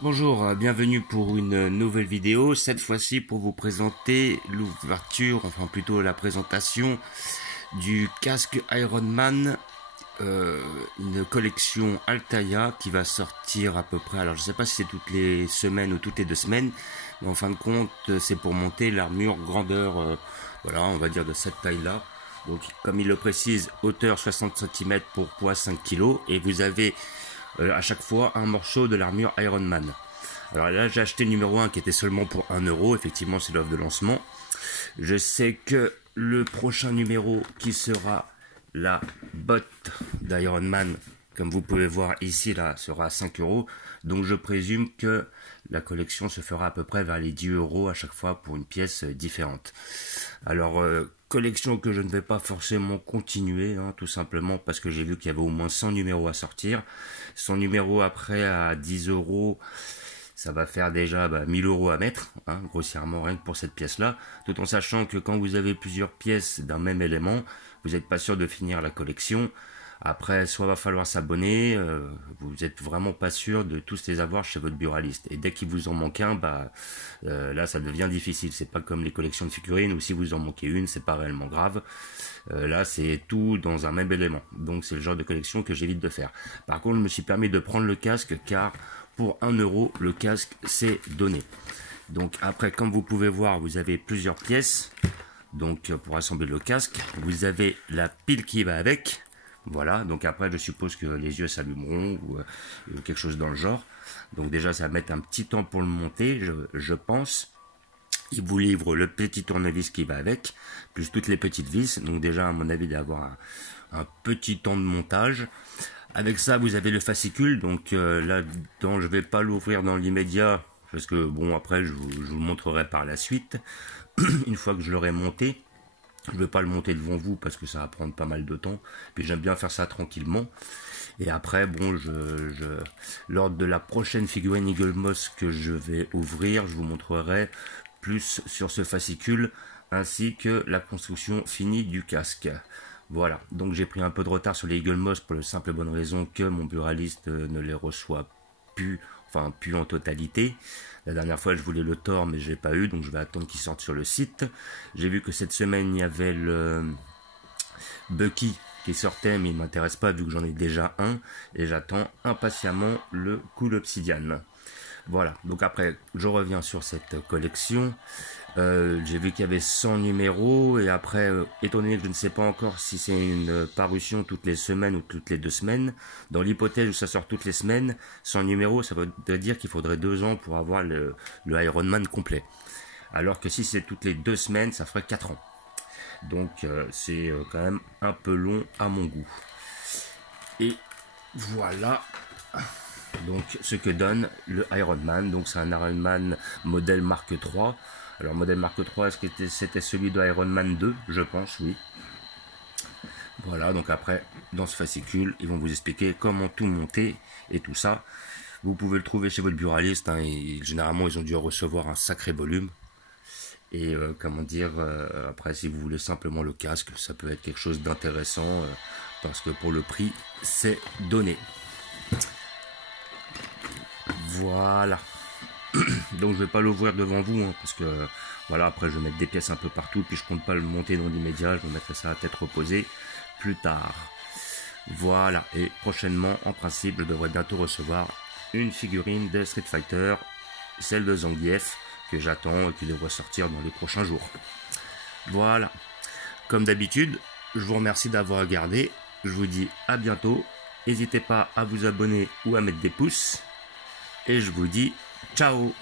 Bonjour, bienvenue pour une nouvelle vidéo, cette fois-ci pour vous présenter l'ouverture, enfin plutôt la présentation du casque Ironman, une collection Altaïa qui va sortir à peu près, alors je ne sais pas si c'est toutes les semaines ou toutes les 2 semaines, mais en fin de compte c'est pour monter l'armure grandeur, voilà, on va dire de cette taille-là. Donc comme il le précise, hauteur 60 cm pour poids 5 kg, et vous avez à chaque fois un morceau de l'armure Iron Man. Alors là j'ai acheté le numéro 1 qui était seulement pour 1 euro, effectivement c'est l'offre de lancement. Je sais que le prochain numéro qui sera la botte d'Iron Man, comme vous pouvez voir ici là, sera à 5 euros. Donc je présume que la collection se fera à peu près vers les 10 euros à chaque fois pour une pièce différente. Alors collection que je ne vais pas forcément continuer, hein, tout simplement parce que j'ai vu qu'il y avait au moins 100 numéros à sortir. 100 numéros après à 10 euros, ça va faire déjà 1000 euros à mettre, hein, grossièrement rien que pour cette pièce-là, tout en sachant que quand vous avez plusieurs pièces d'un même élément, vous n'êtes pas sûr de finir la collection. Après, soit va falloir s'abonner, vous n'êtes vraiment pas sûr de tous les avoir chez votre buraliste. Et dès qu'il vous en manque un, là ça devient difficile. C'est pas comme les collections de figurines où si vous en manquez une, c'est pas réellement grave. Là, c'est tout dans un même élément. Donc c'est le genre de collection que j'évite de faire. Par contre, je me suis permis de prendre le casque car pour 1 euro, le casque c'est donné. Donc après, comme vous pouvez voir, vous avez plusieurs pièces. Donc pour assembler le casque, vous avez la pile qui va avec. Voilà, donc après je suppose que les yeux s'allumeront ou quelque chose dans le genre. Donc déjà ça va mettre un petit temps pour le monter, je pense. Il vous livre le petit tournevis qui va avec, plus toutes les petites vis. Donc déjà à mon avis d'avoir un petit temps de montage. Avec ça vous avez le fascicule, donc là-dedans je vais pas l'ouvrir dans l'immédiat. Parce que bon après je vous le montrerai par la suite, une fois que je l'aurai monté. Je ne vais pas le monter devant vous parce que ça va prendre pas mal de temps. Puis j'aime bien faire ça tranquillement. Et après, bon, lors de la prochaine figurine Eagle Moss que je vais ouvrir, je vous montrerai plus sur ce fascicule ainsi que la construction finie du casque. Voilà, donc j'ai pris un peu de retard sur les Eagle Moss pour la simple et bonne raison que mon buraliste ne les reçoit plus, enfin plus en totalité. La dernière fois je voulais le Thor mais je l'ai pas eu, donc je vais attendre qu'il sorte sur le site. J'ai vu que cette semaine il y avait le Bucky qui sortait, mais il m'intéresse pas vu que j'en ai déjà un, et j'attends impatiemment le Cool Obsidian. Voilà, donc après je reviens sur cette collection. J'ai vu qu'il y avait 100 numéros, et après, étant donné que je ne sais pas encore si c'est une parution toutes les semaines ou toutes les 2 semaines, dans l'hypothèse où ça sort toutes les semaines, 100 numéros, ça veut dire qu'il faudrait 2 ans pour avoir le Iron Man complet. Alors que si c'est toutes les 2 semaines, ça ferait 4 ans. Donc c'est quand même un peu long à mon goût. Et voilà donc ce que donne le Iron Man. Donc c'est un Iron Man modèle Mark 3. Alors modèle Mark 3, est-ce que c'était celui de Iron Man 2? Je pense, oui. Voilà, donc après, dans ce fascicule, ils vont vous expliquer comment tout monter et tout ça. Vous pouvez le trouver chez votre buraliste, hein, et généralement ils ont dû recevoir un sacré volume. Et comment dire, après si vous voulez simplement le casque, ça peut être quelque chose d'intéressant, parce que pour le prix, c'est donné. Voilà. Donc je vais pas l'ouvrir devant vous, hein, parce que voilà, après je vais mettre des pièces un peu partout, puis je compte pas le monter dans l'immédiat, je me mettrai ça à tête reposée plus tard. Voilà, et prochainement, en principe, je devrais bientôt recevoir une figurine de Street Fighter, celle de Zangief, que j'attends et qui devrait sortir dans les prochains jours. Voilà, comme d'habitude, je vous remercie d'avoir regardé, je vous dis à bientôt, n'hésitez pas à vous abonner ou à mettre des pouces, et je vous dis ciao.